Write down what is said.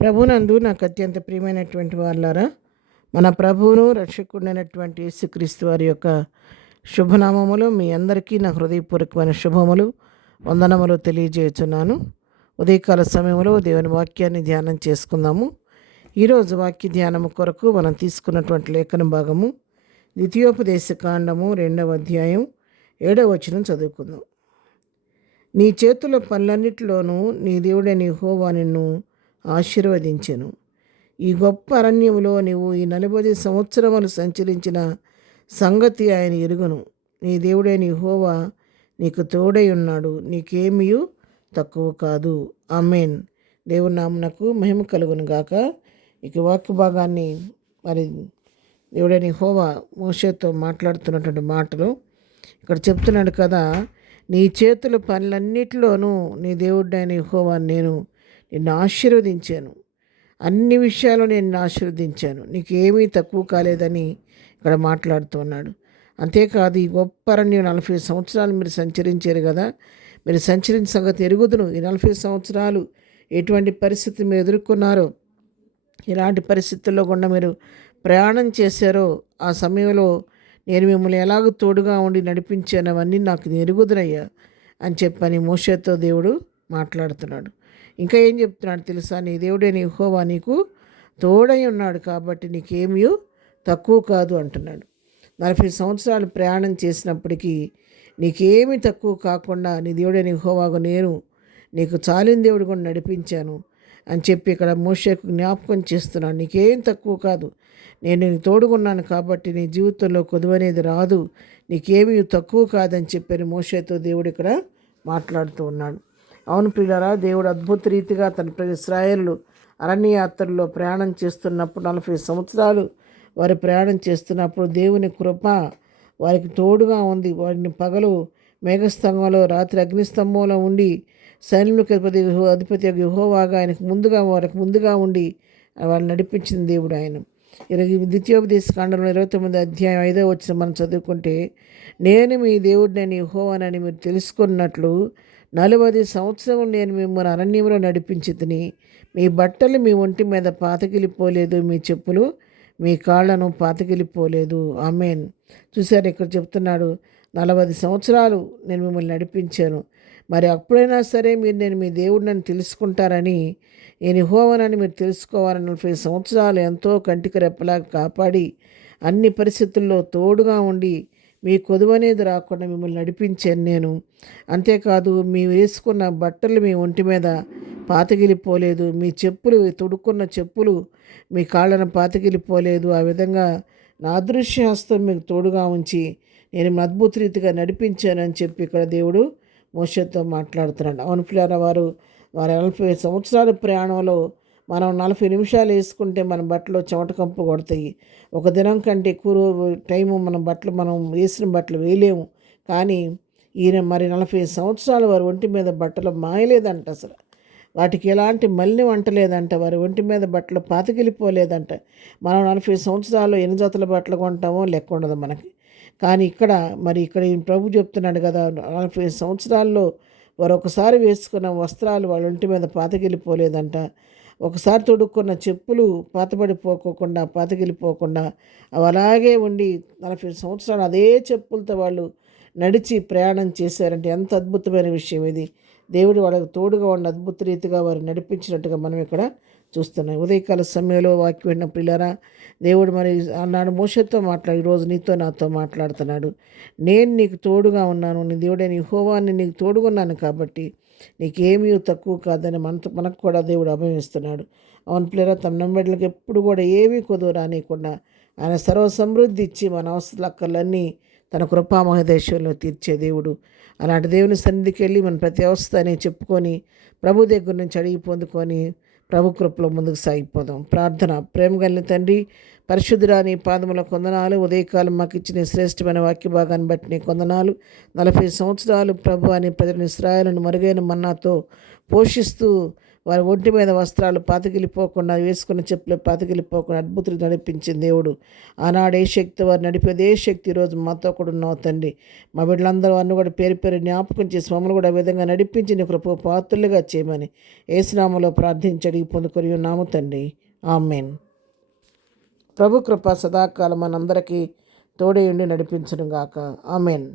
ప్రభునందు నాకు అత్యంత ప్రియమైనటువంటి వాళ్ళారా, మన ప్రభువును రక్షకుడైనటువంటి యేసుక్రీస్తు వారి యొక్క శుభనామములు మీ అందరికీ నా హృదయపూర్వకమైన శుభములు వందనములు తెలియజేస్తున్నాను. ఉదయకాల సమయంలో దేవుని వాక్యాన్ని ధ్యానం చేసుకుందాము. ఈరోజు వాక్య ధ్యానము కొరకు మనం తీసుకున్నటువంటి లేఖన భాగము ద్వితీయోపదేశ కాండము 2వ అధ్యాయం 7వ వచనం చదువుకుందాం. నీ చేతుల పనులన్నిటిలోనూ నీ దేవుడైన యెహోవా నిన్ను ఆశీర్వదించెను. ఈ గొప్ప అరణ్యములో నీవు ఈ 40 సంవత్సరములు సంచరించిన సంగతి ఆయన ఎరుగును. నీ దేవుడైన యెహోవా నీకు తోడై ఉన్నాడు, నీకేమీ తక్కువ కాదు. ఆమేన్. దేవుని నామమునకు మహిమ కలుగును గాక. ఇక వాక్య భాగాన్ని మరి దేవుడైన యెహోవా మోషేతో మాట్లాడుతున్నటువంటి మాటలు ఇక్కడ చెప్తున్నాడు కదా. నీ చేతుల పనులన్నిటిలోనూ నీ దేవుడైన యెహోవా నేను నిన్ను ఆశీర్వదించాను, అన్ని విషయాలు నేను ఆశీర్వదించాను, నీకేమీ తక్కువ కాలేదని ఇక్కడ మాట్లాడుతున్నాడు. అంతేకాదు, ఈ గొప్ప అరణ్యం 40 సంవత్సరాలు మీరు సంచరించారు కదా. మీరు సంచరించిన సంగతి ఎరుగుదును. ఈ 40 సంవత్సరాలు ఎటువంటి పరిస్థితి మీరు ఎదుర్కొన్నారో, ఎలాంటి పరిస్థితుల్లో గుండా మీరు ప్రయాణం చేశారో, ఆ సమయంలో నేను మిమ్మల్ని ఎలాగో తోడుగా ఉండి నడిపించాను, అవన్నీ నాకు ఎరుగుదునయ్యా అని చెప్పని మోషేతో దేవుడు మాట్లాడుతున్నాడు. ఇంకా ఏం చెప్తున్నాడు తెలుసా? నీ దేవుడైన యెహోవా నీకు తోడై ఉన్నాడు కాబట్టి నీకేమీ తక్కువ కాదు అంటున్నాడు. 40 సంవత్సరాలు ప్రయాణం చేసినప్పటికీ నీకేమీ తక్కువ కాకుండా నీ దేవుడైన యెహోవాకు నేను నీకు చాలిన దేవుడు కూడా నడిపించాను అని చెప్పి ఇక్కడ మోషేకు జ్ఞాపకం చేస్తున్నాడు. నీకేం తక్కువ కాదు, నేను నీకు తోడుగున్నాను కాబట్టి నీ జీవితంలో కొదువనేది రాదు, నీకేమీ తక్కువ కాదని చెప్పారు మోషేతో దేవుడు ఇక్కడ మాట్లాడుతూ ఉన్నాడు. అవును ప్రియులారా, దేవుడు అద్భుత రీతిగా తన ఇశ్రాయేలు అరణ్య యాత్రలో ప్రయాణం చేస్తున్నప్పుడు 40 సంవత్సరాలు వారు ప్రయాణం చేస్తున్నప్పుడు దేవుని కృప వారికి తోడుగా ఉంది. వారిని పగలు మేఘస్తంభంలో, రాత్రి అగ్నిస్తంభంలో ఉండి సైన్యులకు అధిపతి యెహోవాగా వారికి ముందుగా ఉండి వాళ్ళు నడిపించిన దేవుడు ఆయన. ద్వితీయోపదేశ కాండంలో 29వ అధ్యాయం 5వ వచనం మనం చదువుకుంటే, నేను మీ దేవుడినైన యెహోవానని మీరు తెలుసుకున్నట్లు 40 సంవత్సరములు నేను మిమ్మల్ని అరణ్యంలో నడిపించితిని. మీ బట్టలు మీ ఒంటి మీద పాతగిలిపోలేదు, మీ చెప్పులు మీ కాళ్ళను పాతగిలిపోలేదు. ఆమేన్. చూశారు, ఇక్కడ చెప్తున్నాడు 40 సంవత్సరాలు నేను మిమ్మల్ని నడిపించాను. మరి అప్పుడైనా సరే మీరు నేను మీ దేవుడిని తెలుసుకుంటారని, నేను యెహోవానని మీరు తెలుసుకోవాలని 40 సంవత్సరాలు ఎంతో కంటికి రెప్పలాగా కాపాడి అన్ని పరిస్థితుల్లో తోడుగా ఉండి మీ కొదువనేది రాకుండా మిమ్మల్ని నడిపించాను నేను. అంతేకాదు, మీ వేసుకున్న బట్టలు మీ ఒంటి మీద పాతగిలిపోలేదు, మీ చెప్పులు తొడుక్కున్న చెప్పులు మీ కాళ్ళను పాతగిలిపోలేదు. ఆ విధంగా నా అదృశ్య హస్తం మీకు తోడుగా ఉంచి నేను అద్భుత రీతిగా నడిపించానని చెప్పి ఇక్కడ దేవుడు మోషేతో మాట్లాడుతున్నాడు. అవును ప్రియులారా, వారు 40 సంవత్సరాల ప్రయాణంలో మనం 40 నిమిషాలు వేసుకుంటే మన బట్టలు చెమట కంపు కొడతాయి. ఒక దినం కంటే ఎక్కువ టైము మనం వేసిన బట్టలు వేయలేము. కానీ ఈయన మరి 40 సంవత్సరాలు వారి ఒంటి మీద బట్టలు మాయలేదంట. అసలు వాటికి ఎలాంటి మలినం అంటలేదంట. వారి ఒంటి మీద బట్టలు పాతగిలిపోలేదంట. మనం 40 సంవత్సరాలు ఎన్ని జతల బట్టలు కొంటామో లెక్క ఉండదు మనకి. కానీ ఇక్కడ ఈ ప్రభు చెప్తున్నాడు కదా, 40 సంవత్సరాల్లో వారు ఒకసారి వేసుకున్న వస్త్రాలు వాళ్ళ ఒంటి మీద పాతగిలిపోలేదంట. ఒకసారి తొడుక్కున్న చెప్పులు పాతగిలిపోకుండా అవి అలాగే ఉండి 40 సంవత్సరాలు అదే చెప్పులతో వాళ్ళు నడిచి ప్రయాణం చేశారంటే ఎంత అద్భుతమైన విషయం ఇది. దేవుడు వాళ్ళకి తోడుగా ఉన్న అద్భుత రీతిగా వారు నడిపించినట్టుగా మనం ఇక్కడ చూస్తున్నాం. ఉదయకాల సమయంలో వాక్యం విన్న ప్రియులారా, దేవుడు మరి అన్నాడు మోషేతో ఈరోజు నీతో నాతో మాట్లాడుతున్నాడు. నేను నీకు తోడుగా ఉన్నాను, నీ దేవుడైన యెహోవాని నీకు తోడుగున్నాను కాబట్టి నీకేమీ తక్కువ కాదని మనకు కూడా దేవుడు అభయమిస్తున్నాడు. అవును ప్రియులారా, తమ నమ్మేళ్ళకి ఎప్పుడు కూడా ఏమీ కొదువ రానియకుండా ఆయన సర్వ సమృద్ధి ఇచ్చి మన అవసరాల అక్కర్లన్నీ తన కృపా మహదేశంలో తీర్చే దేవుడు. అలాంటి దేవుని సన్నిధికి వెళ్ళి మన ప్రతి అవస్థ అని చెప్పుకొని ప్రభు దగ్గర నుంచి అడిగి పొందుకొని ప్రభు కృపలో ముందుకు సాగిపోదాం. ప్రార్థన. ప్రేమ కలిగిన తండ్రి, పరిశుద్ధుడా, నీ పాదముల కొందనాలు. ఉదయకాలం మాకు ఇచ్చిన శ్రేష్టమైన వాక్య భాగాన్ని బట్టి నీ కొందనాలు. 40 సంవత్సరాలు ప్రభు అని ప్రజలను ఇశ్రాయేలును మరుగైన మన్నాతో పోషిస్తూ వారి ఒంటి మీద వస్త్రాలు పాతగిలిపోకుండా, వేసుకున్న చెప్పులు పాతగిలిపోకుండా అద్భుతులు నడిపించిన దేవుడు. ఆనాడు ఏ శక్తి వారు నడిపేది, ఏ శక్తి ఈరోజు మాతో కూడా ఉన్నావు తండ్రి. మా బిడ్డలందరూ అన్ను కూడా పేరు పేరు జ్ఞాపకం చేసి మమ్మల్ని కూడా ఆ విధంగా నడిపించి నీ కృప పాత్రలుగా చేయమని యేసునామములో ప్రార్థించి అడిగి పొందుకొని ఉన్నాము తండ్రి. ఆమేన్. ప్రభు కృప సదాకాలం మనందరికీ తోడేయుండి నడిపించును గాక. ఆమేన్.